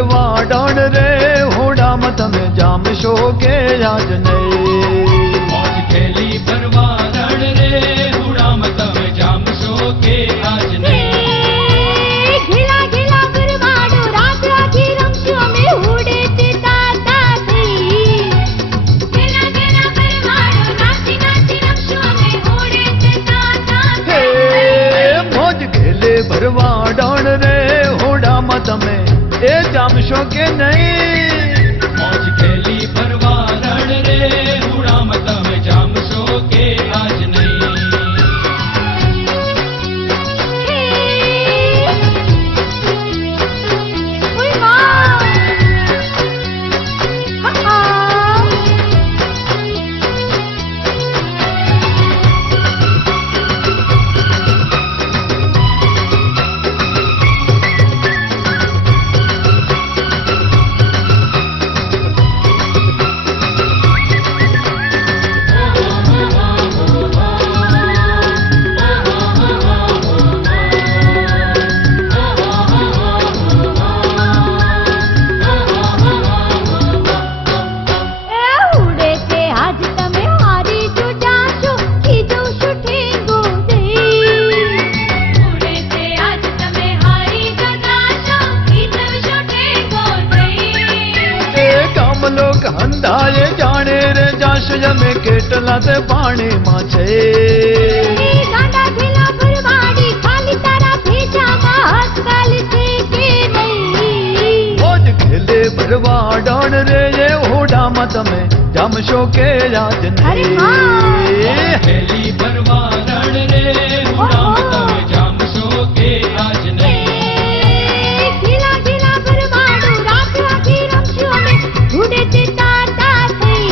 भरवा डाण रे होड़ा मत में जाम शो के आज नहीं मौज खेली भरवा डाण रे होड़ा मत में जाम शो के आज नहीं घिला घिला भरवाड़ो रात आखी रमशो में उड़े ते ताता थई घिला घिला भरवाड़ो नाची नाची रमशो में उड़े ते ताता हे मौज खेले भरवा डाण रे होड़ा मत में ए जाम शो के नहीं मौज खेली भरवा डाण रे होड़ा मत में जाम शो के आज नहीं ओए मां लोग हंधाए जाने रे जाशय में केटला ते पानी मां छे गांडा खिला भरवाड़ी खाली तारा भेजा मास काल से के नहीं मौज खेले भरवा डाण रे ये होड़ा मत में जाम शो के आज अरे नहीं वाह! खेली भरवा डाण रे होड़ा मत में जाम शो के आज नहीं खिला खिला भरवाड़ो रात आखी रमशो में उड़े ते ताता थई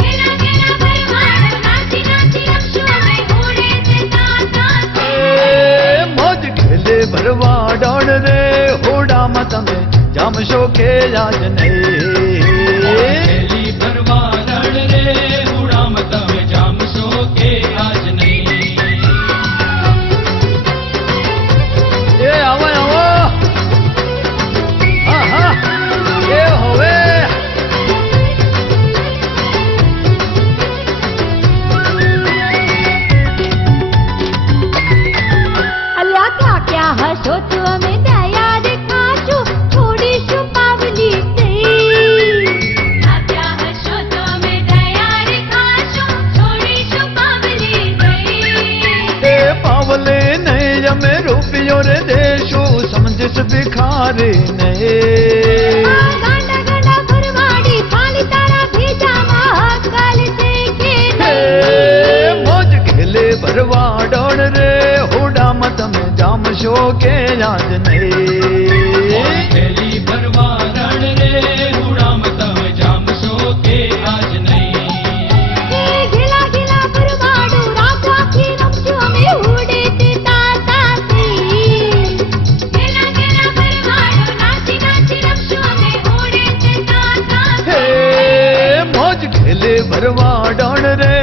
खिला खिला भरवाड़ो नाची नाची रमशो में उड़े ते ताता ए मौज खेले भरवा डाण रे होड़ा मत में जाम शो के आज नहीं खेली भरवा डाण रे होड़ा मत में जाम शो के आज नहीं ए आवो आवो हाँ हाँ ए होवे अल्लाह क्या क्या हसो तू हमें दया दिखाचो थोड़ी छुपावली क्या क्या हसो तू हमें दया दिखाचो थोड़ी छुपावली ए पावले नहीं जमे रुपयो रे देशो समझस भिखारी नहीं गांडा गांडा भरवाड़ी खाली तारा भेजा मास काल से के ए मौज खेले भरवा डाण रे होड़ा मत में जाम शो के आज नहीं खेली भरवा डाण रे होड़ा मत में जाम शो के आज नहीं घिला घिला भरवाड़ो रात आखी रमशो में उड़े ते ताता थई घिला घिला भरवाड़ो नाची नाची रमशो में उड़े ते ताता हे मौज खेले भरवा डाण रे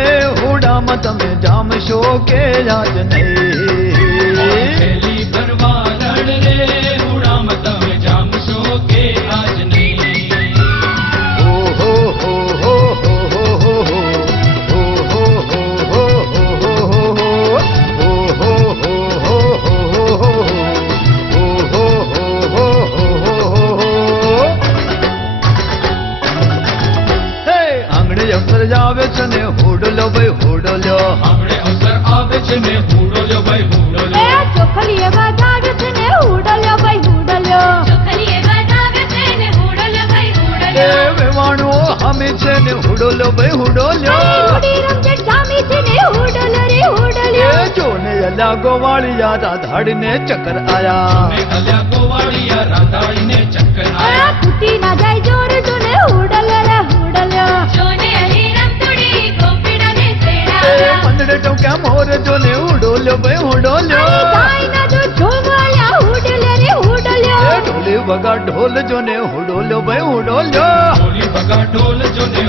होड़ा मत में जाम शो के आज नहीं खेली भरवा डाण रे होड़ा मत में जाम शो के आज नहीं ओ हो हो हो हो हो हो ओ हो हो हो हो हो हे आंगणे अवसर जावे છે ને હોડલો ભાઈ હોડલો આપણે અવસર આવે છે ને હુડોલ્યો ભાઈ હુડોલ્યો એ ચોખલીએ બજાવે છે ને ઉડલ્યો ભાઈ ઉડલ્યો ચોખલીએ બજાવે છે ને ઉડલ્યો ભાઈ એ ઉડલ્યો વેવાણો હમે છે ને હોડલો ભાઈ હોડલો ઉડી રમઝટ જામી છે ને ઉડલ્યો રે ઉડલ્યો એ જોને અલા ગોવાળિયા રાધાડીને ચક્કર આયા ને અલ્યા ગોવાળિયા રાધાડીને ચક્કર આ આયા ફૂટી ના જાય જોર જોને ઉડલ્યો રે ઉડલ્યો જોને હરી રમતુડી ગોપીડા ને એ સેડા મંદડે ટોક્યા મોર જોને ઉડોલ્યો ભાઈ ઉડોલ્યો જાય ના જો ઝોમવાળ્યા ઉડલ્યો રે ઉડલ્યો એ ઢોલે વગા ઢોલ જોને ઉડોલ્યો ભાઈ ઉડોલ્યો ઢોલી વગા ઢોલ જો ને